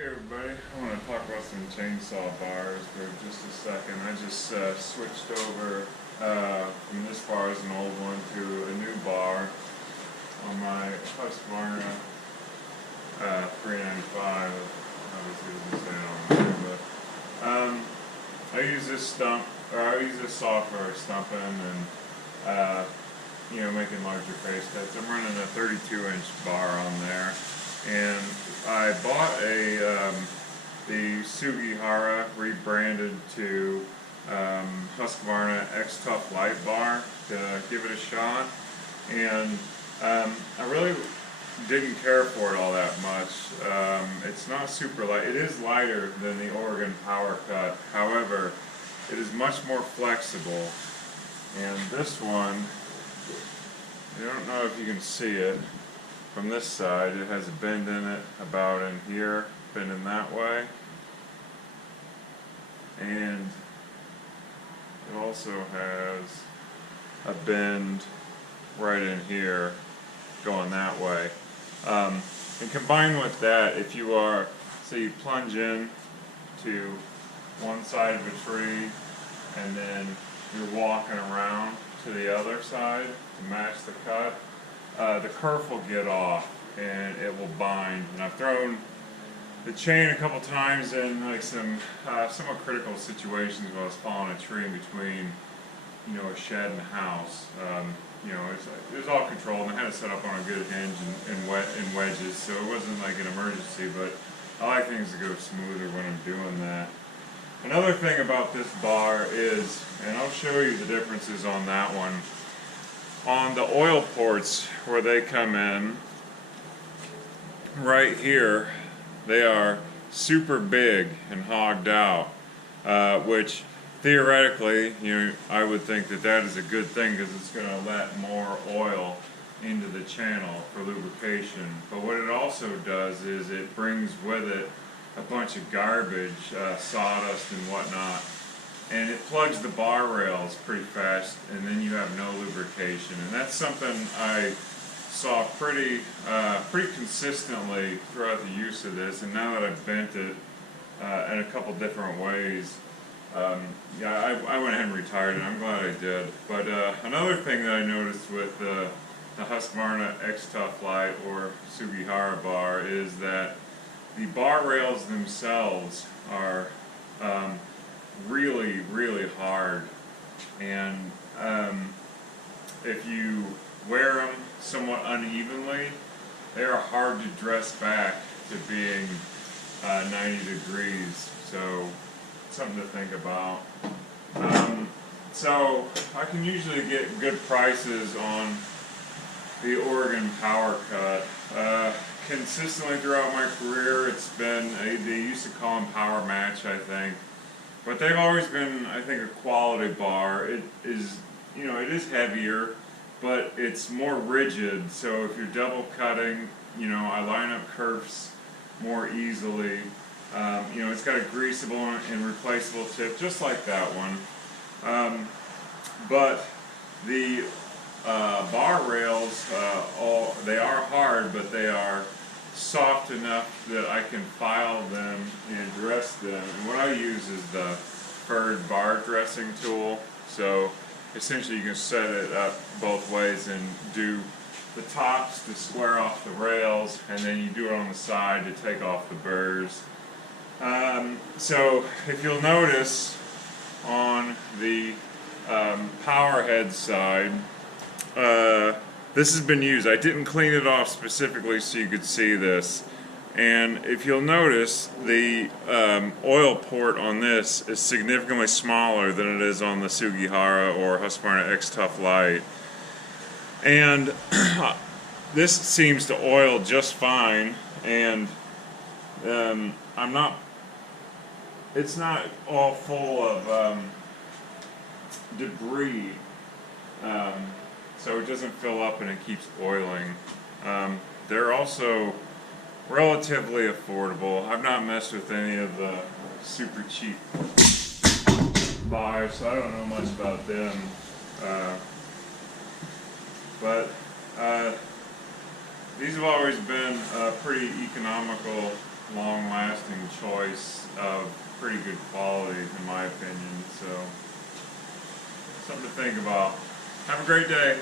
Hey everybody, I want to talk about some chainsaw bars for just a second. I just switched over from this bar as an old one to a new bar on my Husqvarna 395. Obviously it doesn't say it on there, but I use this saw for stumping and making larger face cuts. I'm running a 32-inch bar on there. And I bought the Sugihara rebranded to Husqvarna X-Tough Light bar to give it a shot, and I really didn't care for it all that much. It's not super light. It is lighter than the Oregon PowerCut. However, it is much more flexible. And this one, I don't know if you can see it. From this side, it has a bend in it about in here, bend in that way, and it also has a bend right in here going that way. And combined with that, if you are, say you plunge in to one side of a tree and then you're walking around to the other side to match the cut, the kerf will get off and it will bind. And I've thrown the chain a couple times in like some somewhat critical situations while I was following a tree in between, a shed and a house. It was all controlled, and I had it set up on a good hinge and wedges, so it wasn't like an emergency. But I like things to go smoother when I'm doing that. Another thing about this bar is, and I'll show you the differences on that one. On the oil ports where they come in, right here, they are super big and hogged out, which theoretically, I would think that is a good thing because it's going to let more oil into the channel for lubrication. But what it also does is it brings with it a bunch of garbage, sawdust and whatnot. And it plugs the bar rails pretty fast, and then you have no lubrication. And that's something I saw pretty consistently throughout the use of this. And now that I've bent it in a couple different ways, I went ahead and retired it. I'm glad I did. But another thing that I noticed with the Husqvarna X-Tough Light or Sugihara bar is that the bar rails themselves are really, really hard, and if you wear them somewhat unevenly, they are hard to dress back to being 90 degrees, so something to think about. So I can usually get good prices on the Oregon PowerCut. Consistently throughout my career, it's been, they used to call them Power Match, I think. But they've always been, I think, a quality bar. It is, it is heavier, but it's more rigid. So if you're double cutting, I line up kerfs more easily. It's got a greasable and replaceable tip, just like that one. But the bar rails, they are hard, but they are soft enough that I can file them and dress them. And what I use is the furred bar dressing tool. So essentially you can set it up both ways and do the tops to square off the rails, and then you do it on the side to take off the burrs. So if you'll notice on the power head side, this has been used. I didn't clean it off specifically so you could see this. And if you'll notice, the oil port on this is significantly smaller than it is on the Sugihara or Husqvarna X-Tough Light. And this seems to oil just fine, and it's not all full of debris. So it doesn't fill up and it keeps oiling. They're also relatively affordable. I've not messed with any of the super cheap bars, so I don't know much about them. But these have always been pretty economical long-lasting choice of pretty good quality, in my opinion. So, something to think about. Have a great day.